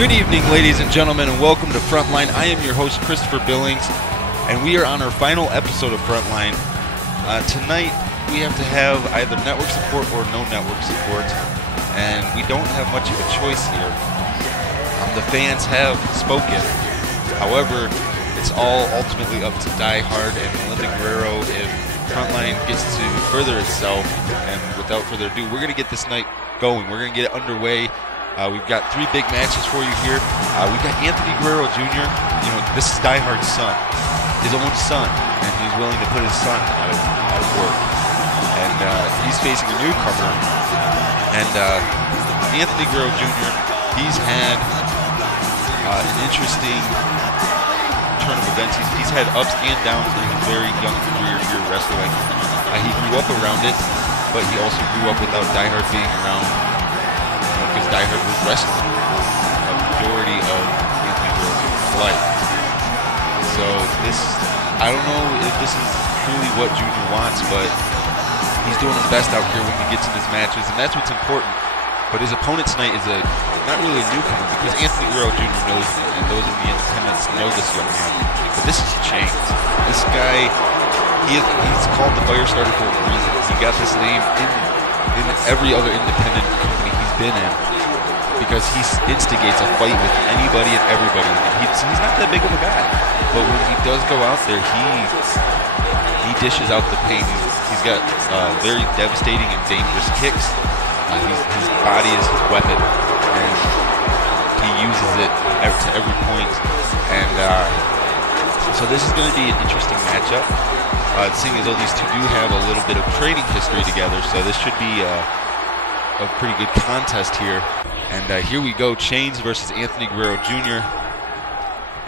Good evening, ladies and gentlemen, and welcome to Frontline. I am your host, Christopher Billings, and we are on our final episode of Frontline. Tonight, we have to have either network support or no network support, and we don't have much of a choice here. The fans have spoken. However, it's all ultimately up to Die Hard and Melinda Guerrero if Frontline gets to further itself. And without further ado, we're going to get this night going. We're going to get it underway. We've got three big matches for you here. We've got Anthony Guerrero Jr. You know, this is Die Hard's son, his own son, and he's willing to put his son out of work. And he's facing a newcomer. And Anthony Guerrero Jr., he's had an interesting turn of events. He's had ups and downs in his very young career here wrestling. He grew up around it, but he also grew up without Die Hard being around. Because Die Hard was wrestling a majority of Anthony Guerrero's life. So this, I don't know if this is truly what Junior wants, but he's doing his best out here when he gets in his matches, and that's what's important. But his opponent tonight is not really a newcomer, because Anthony Guerrero Jr. knows it, and those in the independents know this young man. But this is Chains. This guy, he's called the Firestarter for a reason. He got this name in every other independent company he's been in, because he instigates a fight with anybody and everybody. He's not that big of a guy, but when he does go out there, he dishes out the pain. He's got very devastating and dangerous kicks. His body is his weapon, and he uses it to every point. And so this is going to be an interesting matchup. Seeing as though these two do have a little bit of training history together, so this should be a pretty good contest here. And here we go, Chains versus Anthony Guerrero Jr.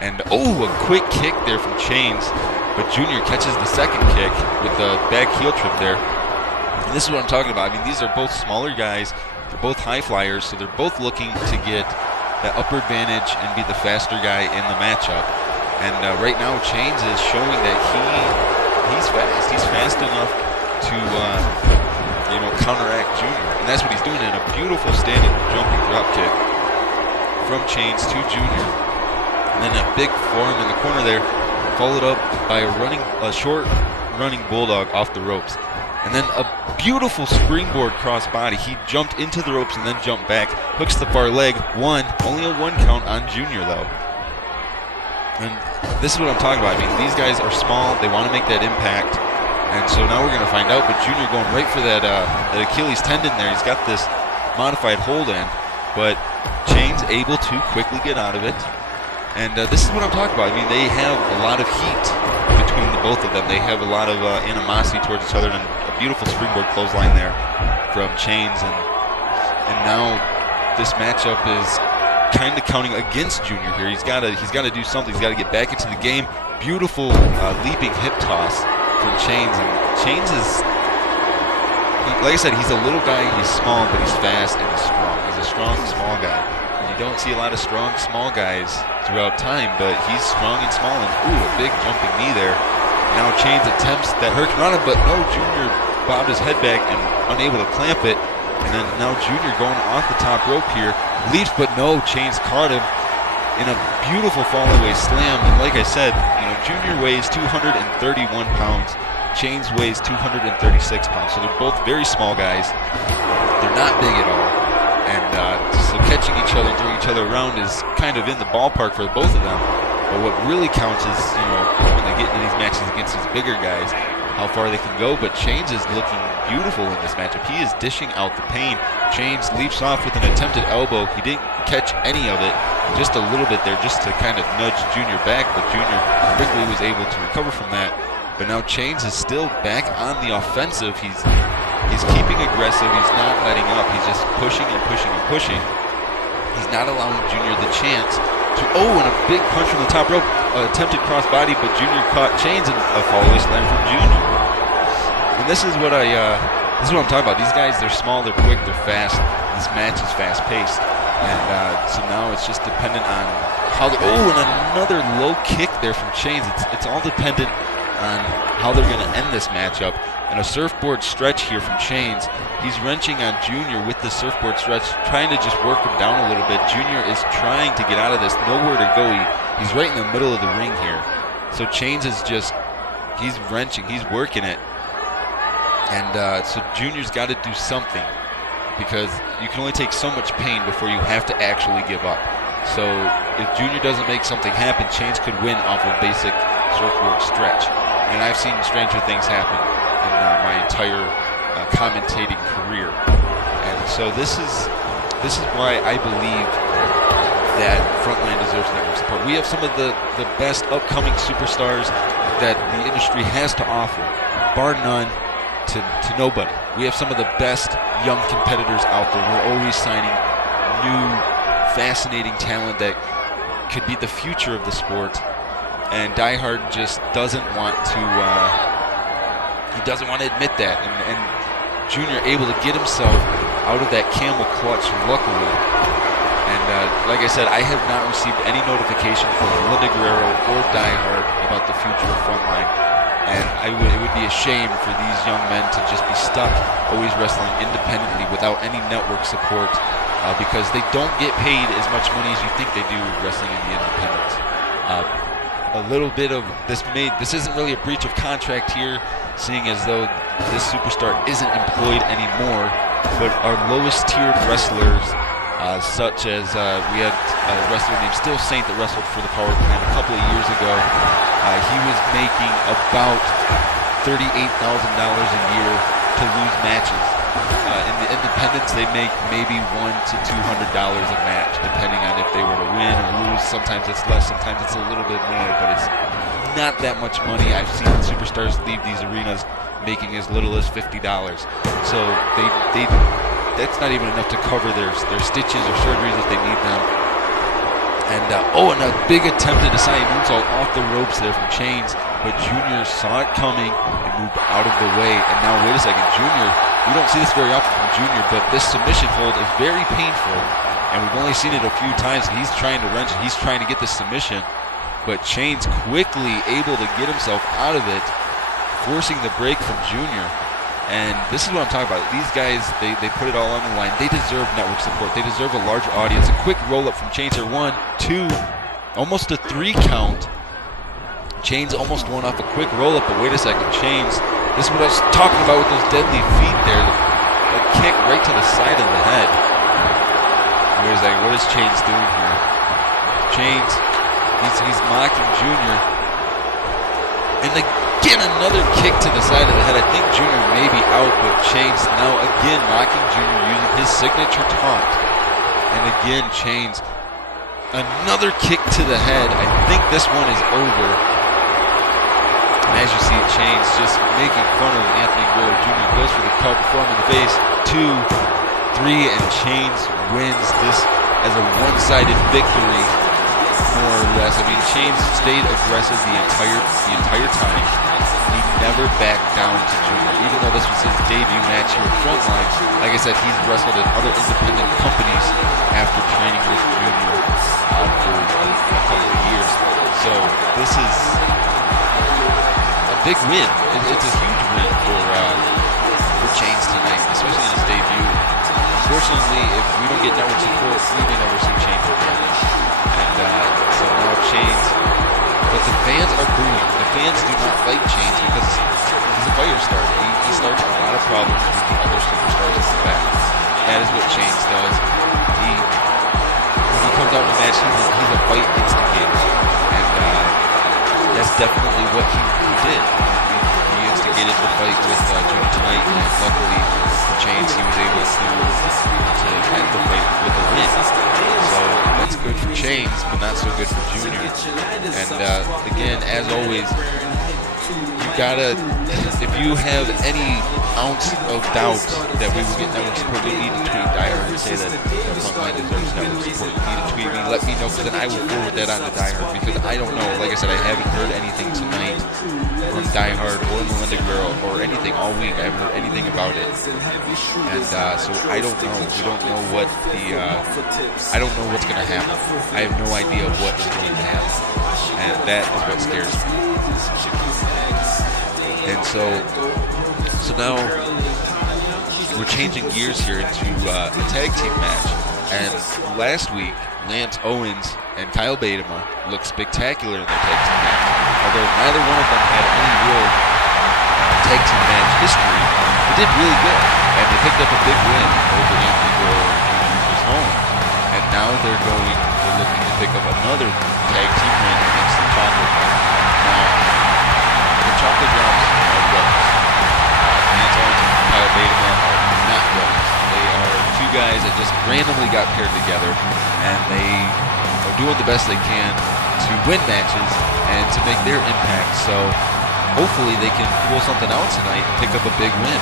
And oh, a quick kick there from Chains, but Jr. catches the second kick with the back heel trip there. And this is what I'm talking about. I mean, these are both smaller guys. They're both high flyers, so they're both looking to get that upper advantage and be the faster guy in the matchup. And right now, Chains is showing that he's fast. He's fast enough to counteract Junior, and that's what he's doing. In a beautiful standing jumping drop kick from Chains to Junior, and then a big forearm in the corner there, followed up by a short running bulldog off the ropes, and then a beautiful springboard crossbody. He jumped into the ropes and then jumped back, hooks the far leg. Only a one count on Junior though. And this is what I'm talking about. I mean, these guys are small. They want to make that impact. And so now we're going to find out. But Junior going right for that Achilles tendon there. He's got this modified hold in. But Chains able to quickly get out of it. And this is what I'm talking about. I mean, they have a lot of heat between the both of them. They have a lot of animosity towards each other. And a beautiful springboard clothesline there from Chains. And now this matchup is kind of counting against Junior here. He's got to do something. He's got to get back into the game. Beautiful leaping hip toss from Chains. And Chains is, like I said, he's a little guy. He's small, but he's fast and he's strong. He's a strong, small guy. And you don't see a lot of strong, small guys throughout time, but he's strong and small. And ooh, a big jumping knee there. Now Chains attempts that hurricane, but no, Junior bobbed his head back and unable to clamp it. And then now Junior going off the top rope here. Leaps, but no, Chains caught him in a beautiful fall-away slam. And like I said, Junior weighs 231 pounds. Chains weighs 236 pounds. So they're both very small guys. They're not big at all. And so catching each other and throwing each other around is kind of in the ballpark for both of them. But what really counts is, when they get into these matches against these bigger guys, how far they can go. But Chains is looking beautiful in this matchup. He is dishing out the pain. Chains leaps off with an attempted elbow. He didn't catch any of it, just a little bit there, just to kind of nudge Junior back, but Junior quickly was able to recover from that. But now Chains is still back on the offensive. He's keeping aggressive. He's not letting up. He's just pushing and pushing and pushing. He's not allowing Junior the chance to, and a big punch from the top rope, attempted crossbody, but Junior caught Chains and a fall-away slam from Junior. And this is what I'm talking about. These guys, they're small, they're quick, they're fast. This match is fast-paced. And so now it's just dependent on how and another low kick there from Chains. It's all dependent on how they're going to end this matchup. And a surfboard stretch here from Chains. He's wrenching on Junior with the surfboard stretch, trying to just work him down a little bit. Junior is trying to get out of this, nowhere to go. He's right in the middle of the ring here. So Chains is just, he's wrenching, he's working it. And so Junior's got to do something, because you can only take so much pain before you have to actually give up. So if Junior doesn't make something happen, Chains could win off of basic surfboard stretch. And I've seen stranger things happen in my entire commentating career. And so this is why I believe that Frontline deserves network support. We have some of the best upcoming superstars that the industry has to offer, bar none, to nobody. We have some of the best young competitors out there. We're always signing new, fascinating talent that could be the future of the sport. And Die Hard just doesn't want to. He doesn't want to admit that. And Junior able to get himself out of that camel clutch, luckily. And like I said, I have not received any notification from Linda Guerrero or Die Hard about the future of Frontline. And it would be a shame for these young men to just be stuck always wrestling independently without any network support, because they don't get paid as much money as you think they do wrestling in the independents. A little bit of this isn't really a breach of contract here, seeing as though this superstar isn't employed anymore, but our lowest tiered wrestlers, such as we had a wrestler named Steel Saint that wrestled for the Power Plant a couple of years ago. He was making about $38,000 a year to lose matches. In the independents, they make maybe $100 to $200 a match, depending on if they were to win or lose. Sometimes it's less, sometimes it's a little bit more, but it's not that much money. I've seen superstars leave these arenas making as little as $50. So that's not even enough to cover their stitches or surgeries if they need them. And and a big attempted Asai moonsault off the ropes there from Chains, but Junior saw it coming and moved out of the way. And now, wait a second, Junior, we don't see this very often from Junior, but this submission hold is very painful, and we've only seen it a few times. He's trying to wrench it, he's trying to get this submission, but Chains quickly able to get himself out of it, forcing the break from Junior. And this is what I'm talking about. These guys, they put it all on the line. They deserve network support. They deserve a large audience. A quick roll-up from Chains here. 1, 2, almost a 3 count. Chains almost won off a quick roll-up, but wait a second. Chains, this is what I was talking about with those deadly feet there. A kick right to the side of the head. Wait a second. What is Chains doing here? Chains, he's mocking Junior. And again, another kick to the side of the head. I think Junior may be out, but Chains now again mocking Junior using his signature taunt. And again, Chains, another kick to the head. I think this one is over. And as you see, Chains just making fun of Anthony Guerrero Jr. Goes for the cover, throw him in the face. 2, 3, and Chains wins this as a one-sided victory, more or less. I mean, Chains stayed aggressive the entire time. He never backed down to Junior, even though this was his debut match here at Frontline. Like I said, he's wrestled in other independent companies after training with Junior for a couple of years. So this is a big win. It's a huge win for Chains tonight, especially in his debut. Unfortunately, if we don't get network support, we may never see Chains again. And so now Chains, but the fans are booing. The fans do not like Chains because he's a fire starter. He starts a lot of problems with the other superstars in the back. That is what Chains does. When he comes out in a match, he's a fight instigator. And that's definitely what he did. He instigated the fight with Junior tonight, and luckily for Chains, he was able to end the fight with a win. So that's good for Chains, but not so good for Junior. And again, as always, you gotta, if you have any ounce of doubt that we will get network support, you need to tweet Die Hard and say that Frontline deserves network support. You need to tweet me, let me know, because then I will forward that on to Die Hard, because I don't know. Like I said, I haven't heard anything tonight from Die Hard or Melinda Guerrero or anything all week. I haven't heard anything about it. And so I don't know. We don't know what I don't know what's going to happen. I have no idea what is going to happen. And that is what scares me. So now we're changing gears here into a tag team match. And last week, Lance Owens and Kyle Baitema looked spectacular in their tag team match. Although neither one of them had any real tag team match history, they did really good. And they picked up a big win over Anthony Gore and Chris Nolan. And now they're looking to pick up another tag team win against the Chocolate Drops. Now, the Chocolate Drops are brothers. Lance Owens and Kyle Baitema are not brothers. They are two guys that just randomly got paired together, and they are doing the best they can to win matches and to make their impact. So hopefully they can pull something out tonight and pick up a big win,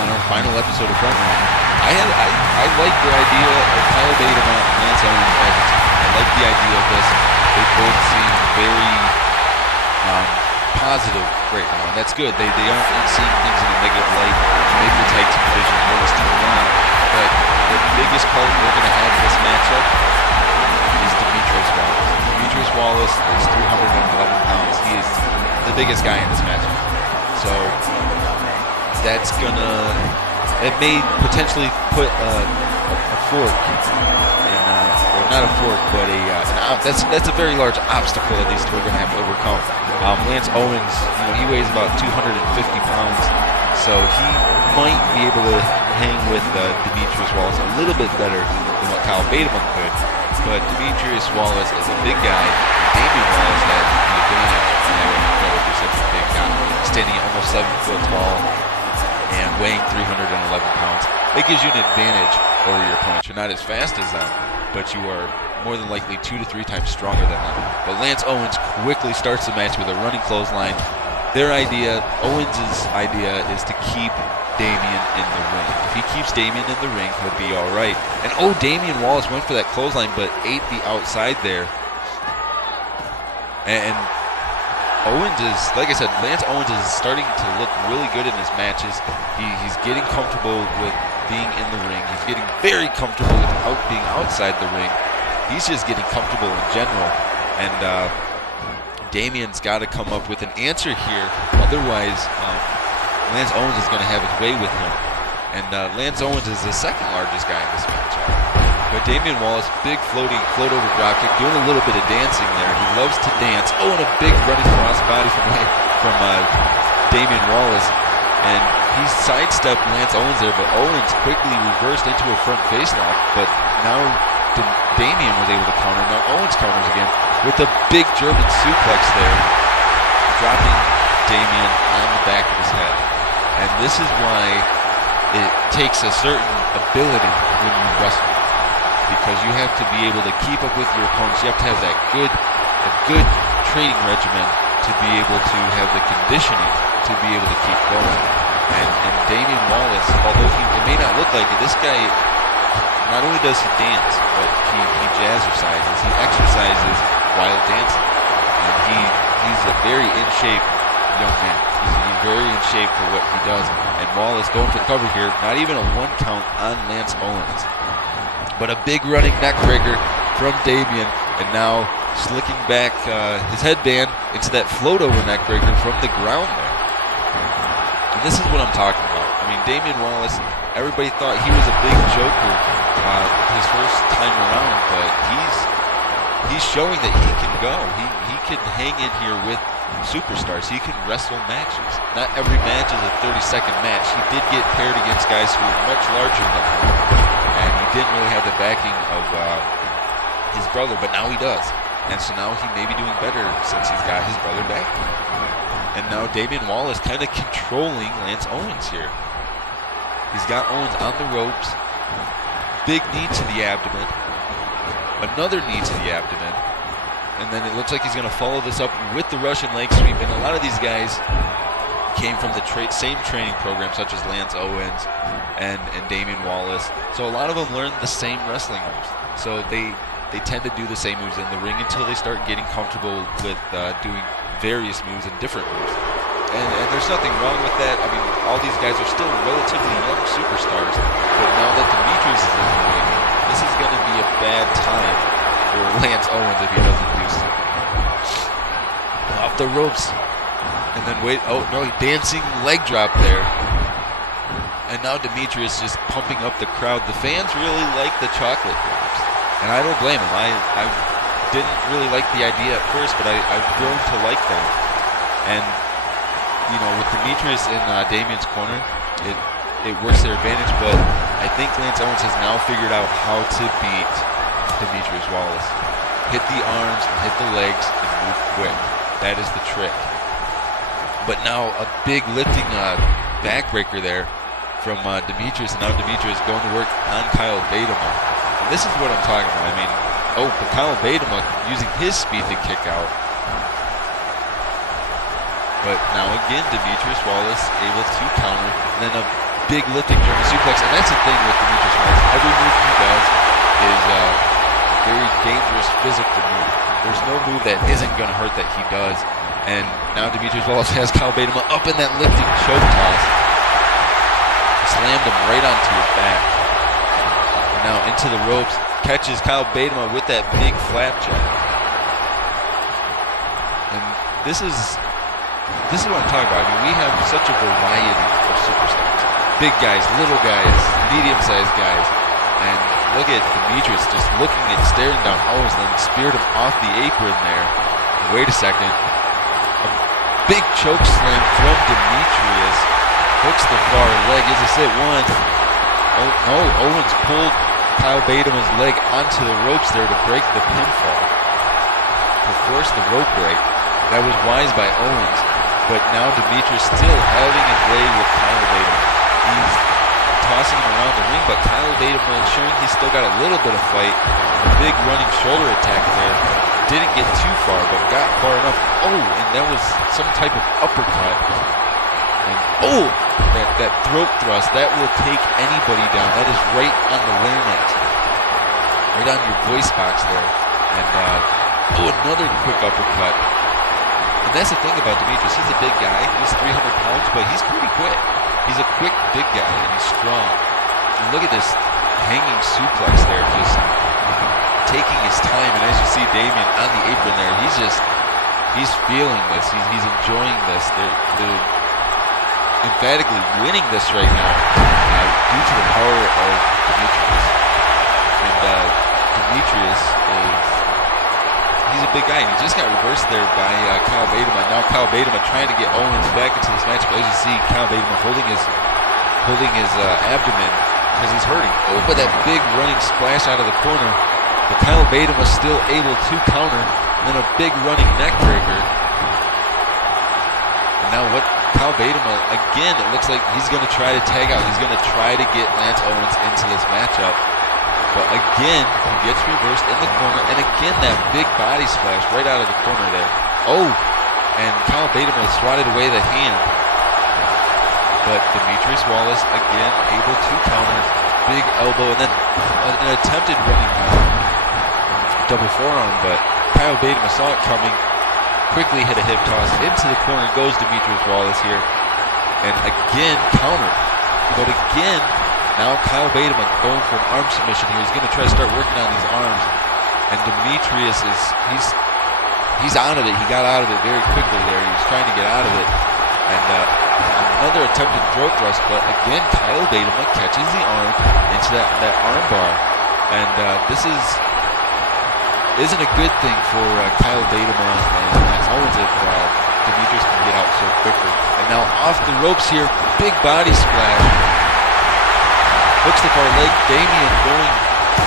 on our final episode of Frontline. I like the idea of Kyle Baitema and Lance Owens as a team. I like the idea of this. They both seem very positive right now, and that's good. They aren't seeing things in a negative light to make the tag team division pull this team around. But the biggest part we're going to have in this matchup is Demetrius Wallace. Demetrius Wallace is 311 pounds. He is the biggest guy in this matchup. So that's gonna. It may potentially put a fork in, or not a fork, but that's a very large obstacle that these two are going to have to overcome. Lance Owens, he weighs about 250 pounds, so he might be able to hang with Demetrius Wallace a little bit better than what Kyle Baitema could. But Demetrius Wallace is a big guy. Damian Wallace has the advantage in having incredibly such a big guy, standing at almost 7 foot tall and weighing 311 pounds. It gives you an advantage over your opponent. You're not as fast as them, but you are more than likely 2 to 3 times stronger than them. But Lance Owens quickly starts the match with a running clothesline. Owens' idea is to keep Damian in the ring. If he keeps Damian in the ring, he'll be all right. And Damian Wallace went for that clothesline, but ate the outside there. And Owens is, like I said, Lance Owens is starting to look really good in his matches. He's getting comfortable with being in the ring. He's getting very comfortable without being outside the ring. He's just getting comfortable in general. And Damian's got to come up with an answer here. Otherwise, Lance Owens is going to have his way with him. And Lance Owens is the second largest guy in this match. But Damian Wallace, big float over dropkick, doing a little bit of dancing there. He loves to dance. And a big running crossbody from Damian Wallace. And he sidestepped Lance Owens there, but Owens quickly reversed into a front face lock. But now Damian was able to counter. Now Owens counters again with a big German suplex there, dropping Damian on the back of his head. And this is why it takes a certain ability when you wrestle, because you have to be able to keep up with your opponents. You have to have that good training regimen to be able to have the conditioning to be able to keep going. And Damian Wallace, although it may not look like it, this guy, not only does he dance, but he jazzercises. He exercises while dancing. And he's a very in shape young man. He's very in shape for what he does. And Wallace going for the cover here. Not even a 1 count on Lance Owens, but a big running neck breaker from Damian. And now slicking back his headband into that float over neck breaker from the ground there. And this is what I'm talking about. I mean, Damian Wallace, everybody thought he was a big joker his first time around, but he's showing that he can go. He can hang in here with superstars. He can wrestle matches. Not every match is a 30-second match. He did get paired against guys who were much larger than him, and he didn't really have the backing of his brother, but now he does. And so now he may be doing better since he's got his brother back. And now Damian Wallace kind of controlling Lance Owens here. He's got Owens on the ropes. Big knee to the abdomen. Another knee to the abdomen. And then it looks like he's going to follow this up with the Russian leg sweep. And a lot of these guys came from the same training program, such as Lance Owens and Damian Wallace. So a lot of them learned the same wrestling moves. So they tend to do the same moves in the ring until they start getting comfortable with doing various moves and different moves. And there's nothing wrong with that. I mean, all these guys are still relatively young superstars, but now that Demetrius is in the ring, this is going to be a bad time for Lance Owens if he doesn't do so. Off the ropes And then wait, oh no, dancing leg drop there. And now Demetrius just pumping up the crowd. The fans really like the chocolate drops. And I don't blame them. I didn't really like the idea at first, but I've grown to like them. And, you know, with Demetrius in Damian's corner, it works to their advantage, but I think Lance Owens has now figured out how to beat Demetrius Wallace. Hit the arms, and hit the legs, and move quick. That is the trick. But now a big lifting backbreaker there from Demetrius, and now Demetrius going to work on Kyle Baitema. And this is what I'm talking about. I mean, but Kyle Baitema using his speed to kick out. But now again, Demetrius Wallace able to counter, and then a big lifting German suplex. And that's the thing with Demetrius Wallace. Every move he does is a very dangerous physical move. There's no move that isn't going to hurt that he does. And now Demetrius Wallace has Kyle Baitema up in that lifting choke toss. Slammed him right onto his back. And now into the ropes. Catches Kyle Baitema with that big flapjack. And this is what I'm talking about. I mean, we have such a variety of superstars. Big guys, little guys, medium-sized guys. And look at Demetrius just looking and staring down Owens, then speared him off the apron there. And wait a second. A big choke slam from Demetrius. Hooks the far leg. Is this it? One. Oh, no. Owens pulled Kyle Baitema's leg onto the ropes there to break the pinfall. To force the rope break. That was wise by Owens. But now Demetrius still having his way with Kyle Baitema. He's tossing him around the ring, but Kyle Baitema is showing he's still got a little bit of fight. A big running shoulder attack there. Didn't get too far, but got far enough. Oh, and that was some type of uppercut. And oh, that throat thrust, that will take anybody down. That is right on the larynx. Right on your voice box there. And another quick uppercut. And that's the thing about Demetrius. He's a big guy. He's 300 pounds, but he's pretty quick. He's a quick, big guy, and he's strong. And look at this hanging suplex there, just taking his time. And as you see Damian on the apron there, he's feeling this. He's enjoying this. They're emphatically winning this right now due to the power of Demetrius. And Demetrius he's a big guy, and he just got reversed there by Kyle Baitema. Now Kyle Baitema trying to get Owens back into this match, but as you see, Kyle Baitema holding his abdomen because he's hurting. Oh, but that big running splash out of the corner. But Kyle Baitema still able to counter, and then a big running neck breaker. And now what Kyle Baitema, again, it looks like he's going to try to tag out. He's going to try to get Lance Owens into this matchup. But again, he gets reversed in the corner, and again that big body splash right out of the corner there. Oh, and Kyle Baitema swatted away the hand. But Demetrius Wallace, again, able to counter. Big elbow, and then an attempted running double forearm, but Kyle Baitema saw it coming. Quickly hit a hip toss. Into the corner goes Demetrius Wallace here. And again, counter. But again, now Kyle Baitema going for an arm submission here. He's going to try to start working on these arms. And Demetrius he's out of it. He got out of it very quickly there. He was trying to get out of it. And another attempted throat thrust. But again, Kyle Baitema catches the arm into that arm bar. And this isn't a good thing for Kyle Baitema and Lance Owens if Demetrius can get out so quickly. And now off the ropes here. Big body splash. Hooks the far leg. Damian going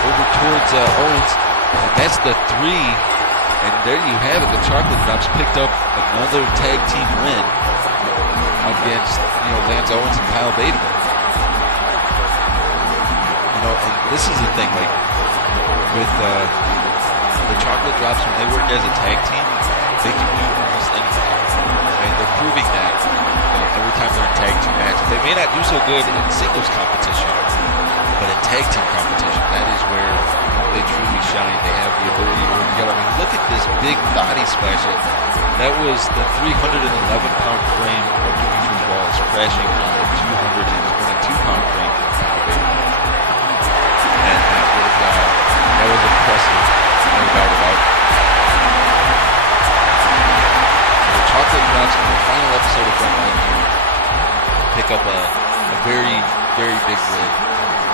over towards Owens. And that's the 3. And there you have it. The Chocolate Drops picked up another tag team win against Lance Owens and Kyle Baitema. And this is the thing, like with the Chocolate Drops, when they work as a tag team, they can do almost anything. And they're proving that every time they're in tag team matches. They may not do so good in singles competition, but in tag team competition, that is where they truly shine. They have the ability to work together. I mean, look at this big body splash. That was the 311-pound frame of Demetrius Wallace crashing on the 222-pound frame of Kyle Baitema. And that was impressive. No doubt about it. The Chocolate watching the final episode of Frontline here pick up a very, very big win.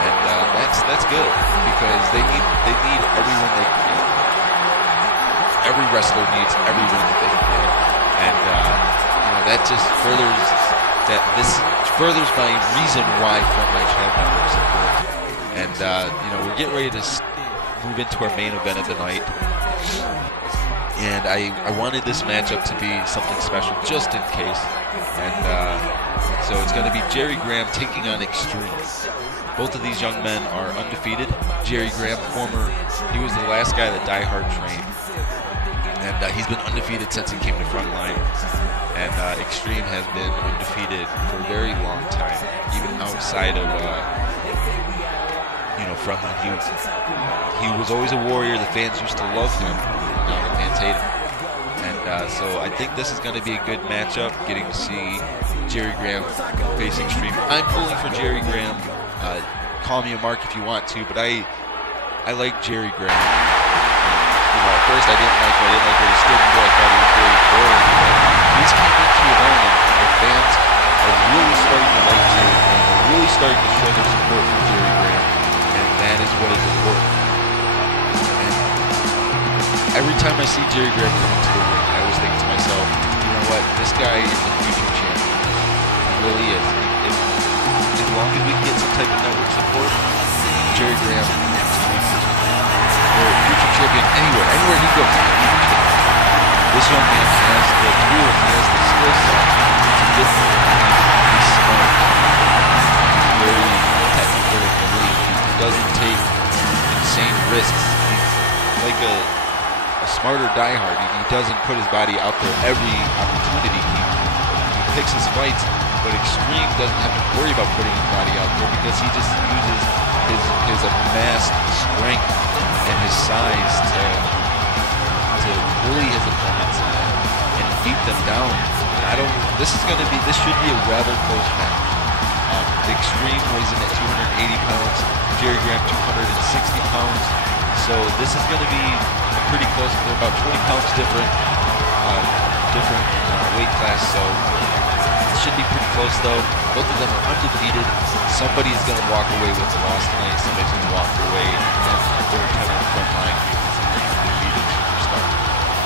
And that's good because they need everyone they can get. Every wrestler needs every win that they can get. And that just furthers my reason why Frontline should have network support. And we're getting ready to move into our main event of the night. And I wanted this matchup to be something special just in case. And so it's going to be Jerry Graham taking on Extreme. Both of these young men are undefeated. Jerry Graham, he was the last guy that Die Hard trained. And he's been undefeated since he came to Frontline. And Extreme has been undefeated for a very long time, even outside of Frontline. He was always a warrior. The fans used to love him. Now the fans hate him. And so I think this is going to be a good matchup, getting to see Jerry Graham face Extreme. I'm pulling for Jerry Graham. Call me a mark if you want to, but I like Jerry Graham. At first I didn't like what he stood and I thought he was very boring. He's came into his own, and the fans are really starting to like Jerry Graham. They're really starting to show their support for Jerry Graham, and that is what is important. And every time I see Jerry Graham come into the ring, I always think to myself, you know what, this guy is the future champion. He really is. As long as we can get some type of network support, Jerry Graham future champion anywhere he goes. This young man has the tools, he has the skill set to get there. He's smart, very technical in the ring. He doesn't take insane risks. He's like a smarter diehard. He doesn't put his body out there every opportunity. He picks his fights, but Extreme doesn't have to worry about putting his body out there because he just uses his amassed strength and his size to bully his opponents and beat them down. And this should be a rather close match. Extreme weighs in at 280 pounds, Jerry Graham 260 pounds. So this is going to be pretty close. They're about 20 pounds different weight class. So it should be pretty close though. Both of them are undefeated. Somebody's going to walk away with the loss tonight. Somebody's going to walk away and their time on Frontline undefeated superstar.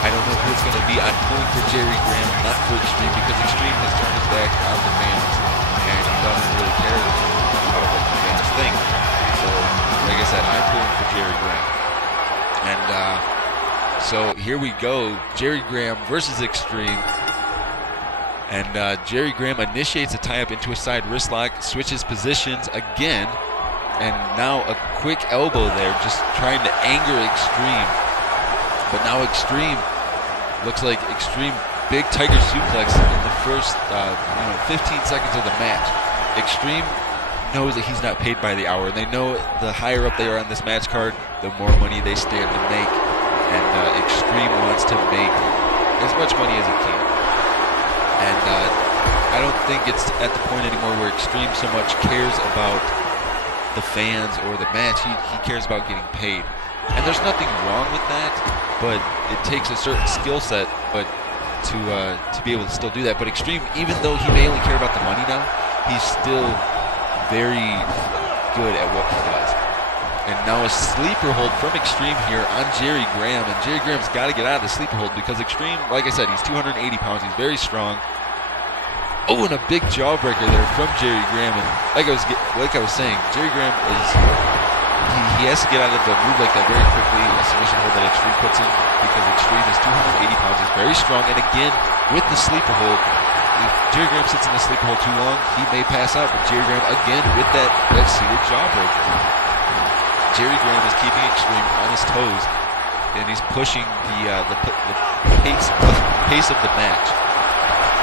I don't know who it's going to be. I'm pulling for Jerry Graham, not for Extreme, because Extreme has turned his back on the fans and he doesn't really care about what the fans think. So, like I said, I'm pulling for Jerry Graham. And so here we go. Jerry Graham versus Extreme. And Jerry Graham initiates a tie-up into a side wrist lock, switches positions again, and now a quick elbow there, just trying to anger Extreme. But now Extreme looks like Extreme big tiger suplex in the first 15 seconds of the match. Extreme knows that he's not paid by the hour. They know the higher up they are on this match card, the more money they stand to make. And Extreme wants to make as much money as he can. And I don't think it's at the point anymore where Extreme so much cares about the fans or the match. He cares about getting paid. And there's nothing wrong with that, but it takes a certain skill set to be able to still do that. But Extreme, even though he may only care about the money now, he's still very good at what he does. And now a sleeper hold from Extreme here on Jerry Graham. And Jerry Graham's got to get out of the sleeper hold because Extreme, like I said, he's 280 pounds. He's very strong. Oh, and a big jawbreaker there from Jerry Graham. And like I was saying, Jerry Graham he has to get out of a move like that very quickly, a submission hold that Extreme puts in, because Extreme is 280 pounds. He's very strong. And again, with the sleeper hold, if Jerry Graham sits in the sleeper hold too long, he may pass out. But Jerry Graham, again, with that seated jawbreaker. Jerry Graham is keeping Extreme on his toes, and he's pushing the pace of the match.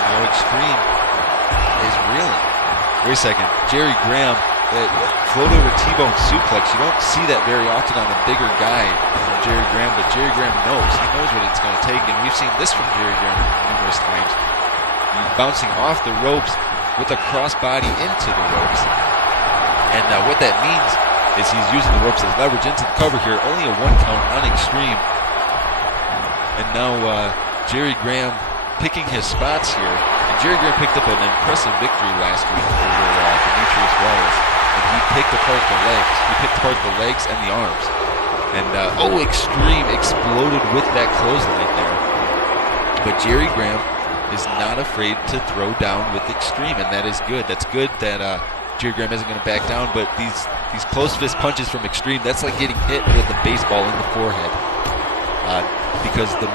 Now Extreme is reeling. Wait a second, Jerry Graham, that float over T-bone suplex. You don't see that very often on a bigger guy than Jerry Graham, but Jerry Graham knows. He knows what it's going to take, and we've seen this from Jerry Graham numerous times. He's bouncing off the ropes with a crossbody into the ropes, and what that means is he's using the ropes as leverage into the cover here. Only a 1 count on Extreme. And now Jerry Graham picking his spots here. And Jerry Graham picked up an impressive victory last week over Demetrius Wallace. And he picked apart the legs. He picked apart the legs and the arms. And, Extreme exploded with that clothesline there. But Jerry Graham is not afraid to throw down with Extreme, and that is good. That's good that Jerry Graham isn't going to back down, but these close fist punches from Extreme, that's like getting hit with a baseball in the forehead. Because the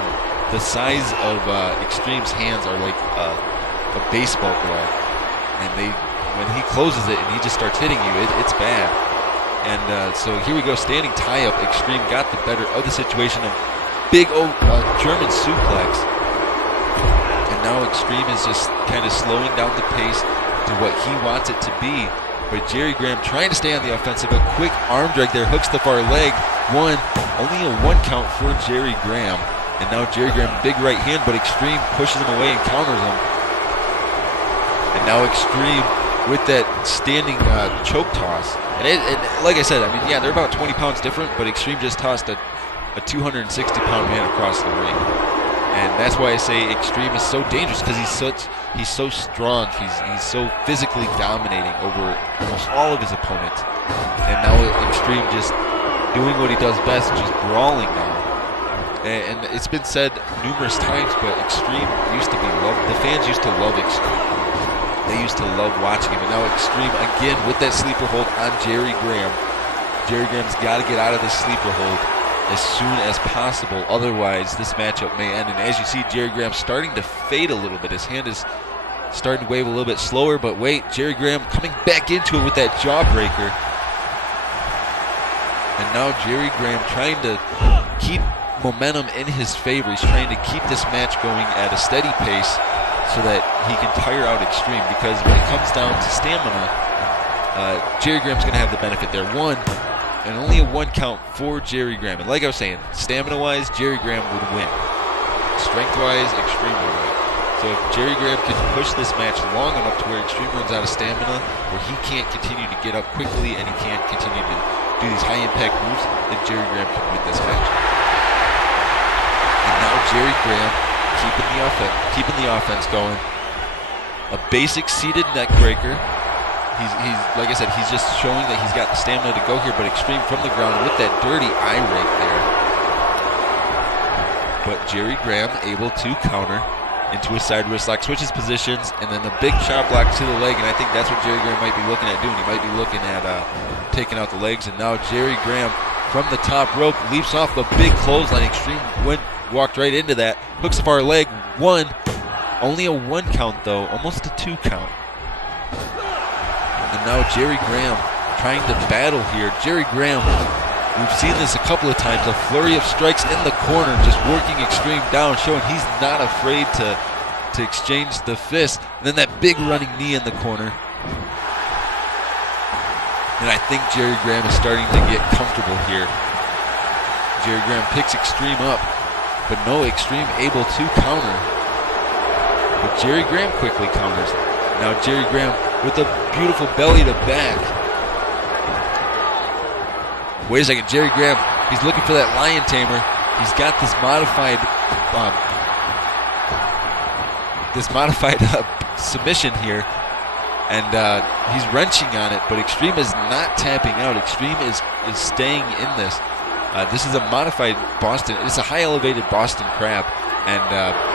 size of Extreme's hands are like a baseball glove. And when he closes it and he just starts hitting you, it's bad. And so here we go, standing tie-up. Extreme got the better of the situation. A big German suplex. And now Extreme is just kind of slowing down the pace to what he wants it to be. But Jerry Graham trying to stay on the offensive. A quick arm drag there, hooks the far leg. Only a 1 count for Jerry Graham. And now Jerry Graham, big right hand, but Extreme pushes him away and counters him. And now Extreme with that standing choke toss. And like I said, I mean, yeah, they're about 20 pounds different, but Extreme just tossed a 260-pound man across the ring. And that's why I say Extreme is so dangerous, because he's so strong. He's so physically dominating over almost all of his opponents. And now Extreme just doing what he does best, just brawling now. And it's been said numerous times, but Extreme used to be loved. The fans used to love Extreme. They used to love watching him. And now Extreme, again, with that sleeper hold on Jerry Graham. Jerry Graham's got to get out of this sleeper hold as soon as possible. Otherwise, this matchup may end. And as you see, Jerry Graham starting to fade a little bit. His hand is starting to wave a little bit slower. But wait, Jerry Graham coming back into it with that jawbreaker. And now Jerry Graham trying to keep momentum in his favor. He's trying to keep this match going at a steady pace so that he can tire out Extreme, because when it comes down to stamina, Jerry Graham's going to have the benefit there. And only a 1 count for Jerry Graham. And like I was saying, stamina-wise, Jerry Graham would win. Strength-wise, Extreme would win. So if Jerry Graham can push this match long enough to where Extreme runs out of stamina, where he can't continue to get up quickly and he can't continue to do these high-impact moves, then Jerry Graham can win this match. And now Jerry Graham keeping the offense going. A basic seated neck breaker. He's like I said, he's just showing that he's got the stamina to go here, but Extreme from the ground with that dirty eye rake there. But Jerry Graham able to counter into a side wrist lock, switches positions, and then the big chop block to the leg, and I think that's what Jerry Graham might be looking at doing. He might be looking at taking out the legs, and now Jerry Graham from the top rope leaps off the big clothesline. Extreme walked right into that, hooks the far leg, only a 1 count though, almost a 2 count. And now Jerry Graham trying to battle here. Jerry Graham, we've seen this a couple of times, a flurry of strikes in the corner, just working Extreme down, showing he's not afraid to exchange the fist. And then that big running knee in the corner. And I think Jerry Graham is starting to get comfortable here. Jerry Graham picks Extreme up, but no Extreme able to counter. But Jerry Graham quickly counters. Now Jerry Graham with a beautiful belly to back. Wait a second, Jerry Graham, he's looking for that lion tamer. He's got this modified submission here. And he's wrenching on it, but Extreme is not tapping out. Extreme is staying in this. This is a modified Boston. It's a high elevated Boston Crab, and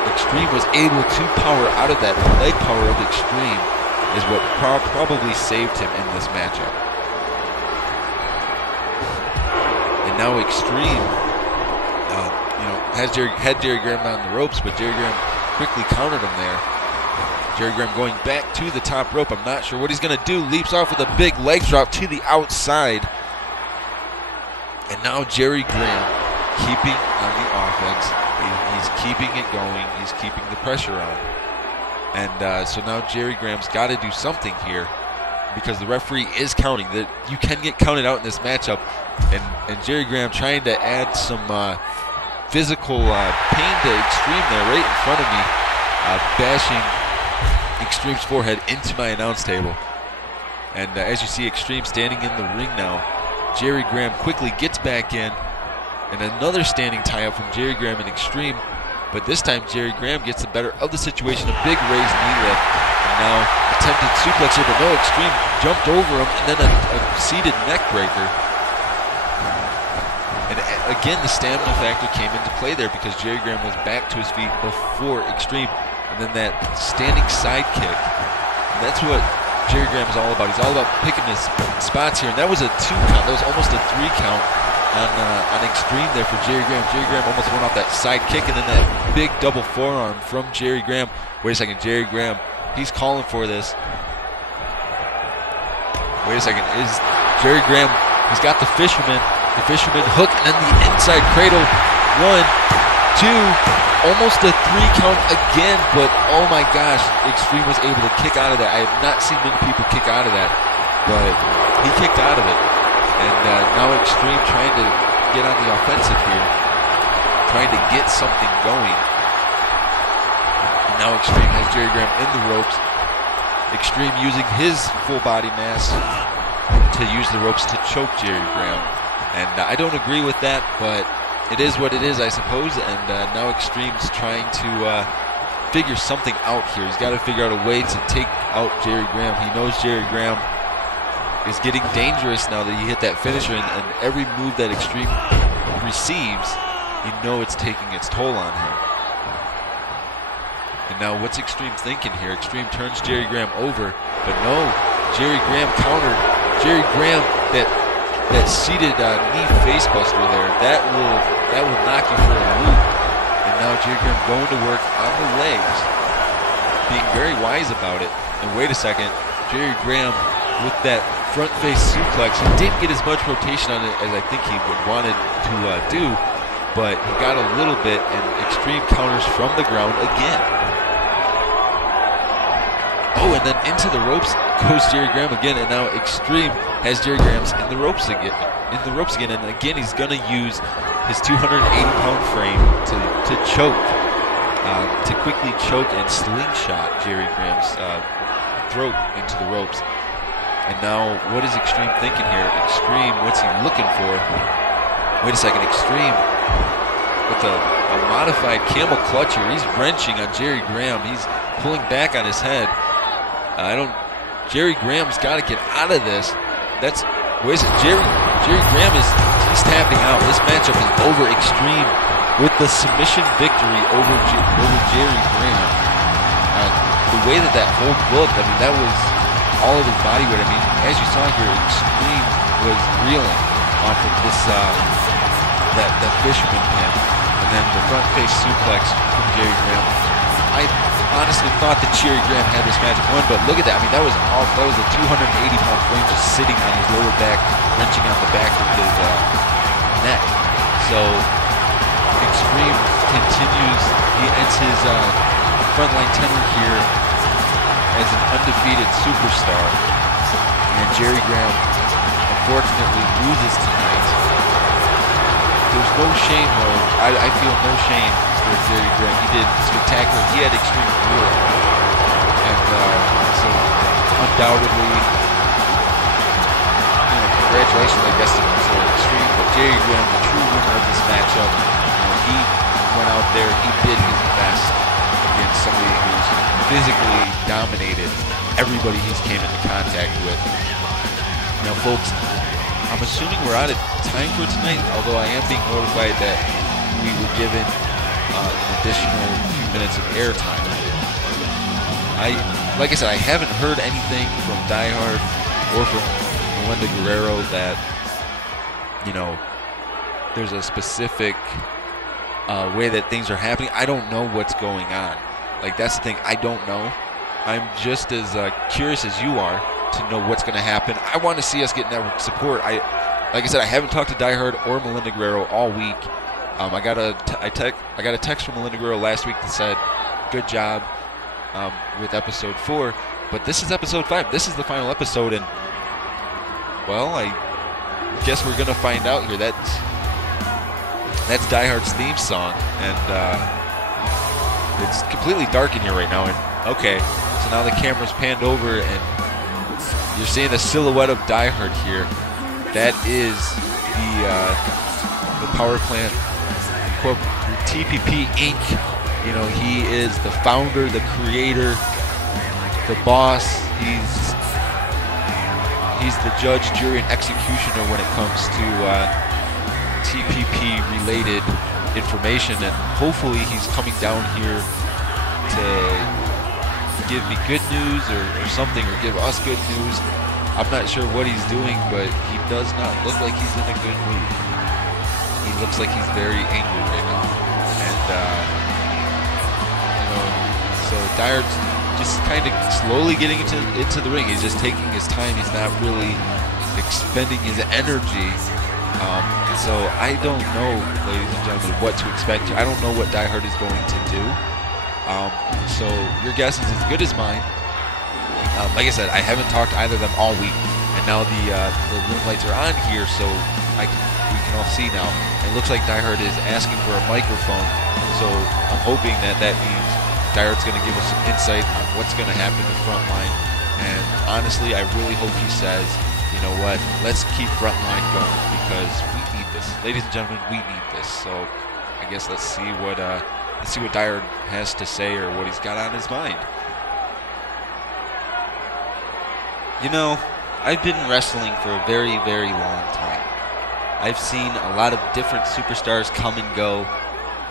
Extreme was able to power out of that. The leg power of Extreme is what probably saved him in this matchup. And now Extreme, had Jerry Graham on the ropes, but Jerry Graham quickly countered him there. Jerry Graham going back to the top rope. I'm not sure what he's going to do. Leaps off with a big leg drop to the outside. And now Jerry Graham keeping on the offense. He's keeping it going. He's keeping the pressure on. And so now Jerry Graham's got to do something here, because the referee is counting. That you can get counted out in this matchup. And Jerry Graham trying to add some physical pain to Extreme there right in front of me, bashing Extreme's forehead into my announce table. And as you see, Extreme standing in the ring now. Jerry Graham quickly gets back in, and another standing tie-up from Jerry Graham and Extreme. But this time, Jerry Graham gets the better of the situation. A big raised knee lift. And now attempted suplex here, but no, Extreme jumped over him, and then a seated neck breaker. And again, the stamina factor came into play there because Jerry Graham was back to his feet before Extreme. And then that standing side kick. And that's what Jerry Graham is all about. He's all about picking his spots here. And that was a 2 count. That was almost a 3 count on Extreme there for Jerry Graham. Jerry Graham almost went off that side kick, and then that big double forearm from Jerry Graham. Wait a second, Jerry Graham, he's calling for this. Wait a second, is Jerry Graham, he's got the fisherman hook, and then the inside cradle. 1, 2, almost a 3 count again, but oh my gosh, Extreme was able to kick out of that. I have not seen many people kick out of that, but he kicked out of it. And now Extreme trying to get on the offensive here, trying to get something going. And now Extreme has Jerry Graham in the ropes. Extreme using his full body mass to use the ropes to choke Jerry Graham. And I don't agree with that, but it is what it is, I suppose. And now Extreme's trying to figure something out here. He's got to figure out a way to take out Jerry Graham. He knows Jerry Graham is getting dangerous now that he hit that finisher, and every move that Extreme receives, you know it's taking its toll on him. And now what's Extreme thinking here? Extreme turns Jerry Graham over, but no, Jerry Graham countered. Jerry Graham, that seated knee facebuster there, that will knock you for a loop. And now Jerry Graham going to work on the legs, being very wise about it. And wait a second, Jerry Graham with that front face suplex, he didn't get as much rotation on it as I think he would wanted to do, but he got a little bit, and Extreme counters from the ground again. Oh, and then into the ropes goes Jerry Graham again, and now Extreme has Jerry Graham's in the ropes again, and again he's gonna use his 280-pound frame to choke, to quickly choke and slingshot Jerry Graham's throat into the ropes. And now, what is Extreme thinking here? Extreme, what's he looking for? Wait a second, Extreme with a modified camel clutch here. He's wrenching on Jerry Graham. He's pulling back on his head. Jerry Graham's got to get out of this. Wait a second, Jerry Graham he's tapping out. This matchup is over. Extreme with the submission victory over Jerry Graham. The way that hold looked, I mean, that was all of his body weight. I mean, as you saw here, Extreme was reeling off of this that fisherman pin, and then the front face suplex from Jerry Graham. I honestly thought that Jerry Graham had this match won, but look at that. I mean, that was a 280-pound frame just sitting on his lower back, wrenching on the back of his neck. So Extreme continues. He ends his frontline tenure here as an undefeated superstar, and Jerry Graham unfortunately loses tonight. There's no shame, though. I feel no shame for Jerry Graham. He did spectacular. He had Extreme career, and so undoubtedly, congratulations, I guess, to Extreme. But Jerry Graham, the true winner of this matchup, he went out there, he did his best against somebody who's physically dominated everybody he's came into contact with. Now, folks, I'm assuming we're out of time for tonight, although I am being notified that we were given an additional few minutes of airtime. Like I said, I haven't heard anything from Die Hard or from Melinda Guerrero that, there's a specific way that things are happening. I don't know what's going on. Like, that's the thing. I don't know. I'm just as curious as you are to know what's going to happen. I want to see us get network support. Like I said, I haven't talked to Die Hard or Melinda Guerrero all week. I got a text from Melinda Guerrero last week that said, "Good job with episode 4." But this is episode 5. This is the final episode, and well, I guess we're going to find out here. That's Die Hard's theme song, and it's completely dark in here right now. And okay, so now the camera's panned over, and you're seeing the silhouette of Die Hard here. That is the power plant TPP Inc. You know, he is the founder, the creator, the boss. He's the judge, jury, and executioner when it comes to TPP-related information, and hopefully he's coming down here to give me good news or something, or give us good news. I'm not sure what he's doing, but he does not look like he's in a good mood. He looks like he's very angry right now, and you know, so Dyer's just kind of slowly getting into the ring. He's just taking his time. He's not really expending his energy. So I don't know, ladies and gentlemen, what to expect. I don't know what Die Hard is going to do. So your guess is as good as mine. Like I said, I haven't talked to either of them all week, and now the room lights are on here, so we can all see now. It looks like Die Hard is asking for a microphone, so I'm hoping that means Die Hard's going to give us some insight on what's going to happen in Frontline. And honestly, I really hope he says, you know what, let's keep Frontline going, because we need this. Ladies and gentlemen, we need this. So I guess let's see what Die Hard has to say, or what he's got on his mind. You know, I've been wrestling for a very, very long time. I've seen a lot of different superstars come and go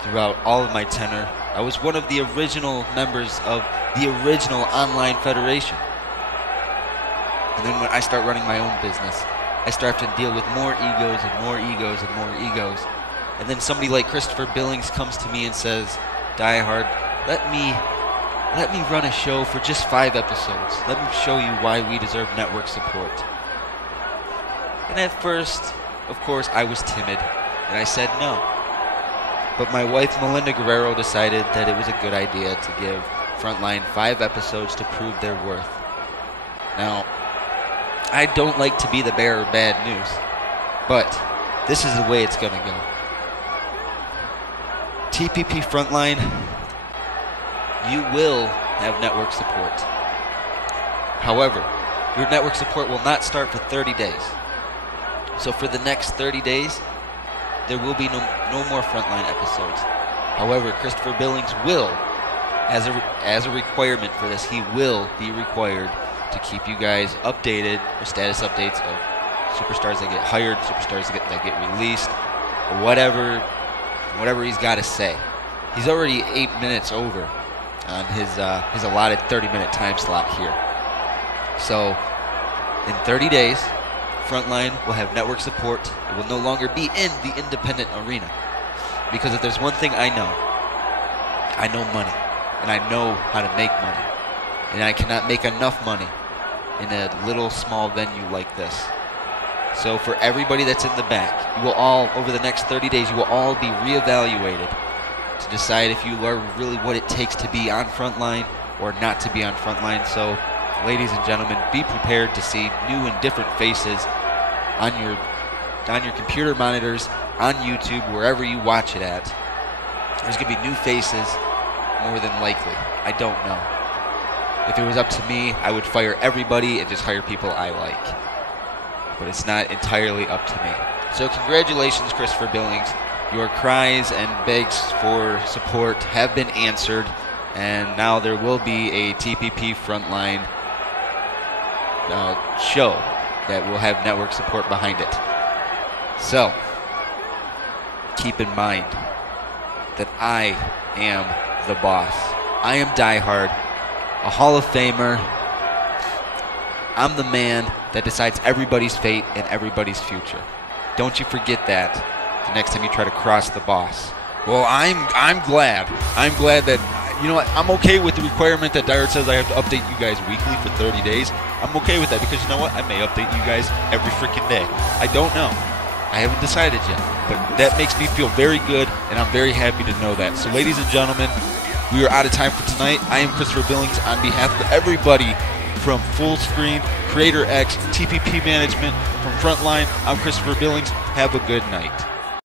throughout all of my tenure. I was one of the original members of the original online federation. And then when I start running my own business, I start to deal with more egos and more egos and more egos. And then somebody like Christopher Billings comes to me and says, Die Hard, let me run a show for just 5 episodes. Let me show you why we deserve network support. And at first, of course, I was timid, and I said no. But my wife, Melinda Guerrero, decided that it was a good idea to give Frontline 5 episodes to prove their worth. Now, I don't like to be the bearer of bad news, but this is the way it's going to go. TPP Frontline, you will have network support. However, your network support will not start for 30 days. So for the next 30 days, there will be no more Frontline episodes. However, Christopher Billings will, as a requirement for this, he will be required to keep you guys updated with status updates of superstars that get hired, superstars that get released, or whatever he's got to say. He's already 8 minutes over on his allotted 30-minute time slot here. So in 30 days, Frontline will have network support. It will no longer be in the independent arena. Because if there's one thing I know money, and I know how to make money, and I cannot make enough money in a little small venue like this. So for everybody that's in the back, you will all, over the next 30 days, you will all be reevaluated to decide if you are really what it takes to be on Frontline or not to be on Frontline. So, ladies and gentlemen, be prepared to see new and different faces on your computer monitors, on YouTube, wherever you watch it at. There's going to be new faces, more than likely. I don't know. If it was up to me, I would fire everybody and just hire people I like. But it's not entirely up to me. So congratulations, Christopher Billings. Your cries and begs for support have been answered, and now there will be a TPP Frontline show that will have network support behind it. So, keep in mind that I am the boss. I am Die Hard, a Hall of Famer. I'm the man that decides everybody's fate and everybody's future. Don't you forget that the next time you try to cross the boss. Well, I'm glad. I'm glad that, you know what, I'm okay with the requirement that Dyer says I have to update you guys weekly for 30 days. I'm okay with that because, you know what, I may update you guys every freaking day. I don't know. I haven't decided yet. But that makes me feel very good, and I'm very happy to know that. So, ladies and gentlemen, we are out of time for tonight. I am Christopher Billings on behalf of everybody from Full Screen, Creator X, TPP Management, from Frontline. I'm Christopher Billings. Have a good night.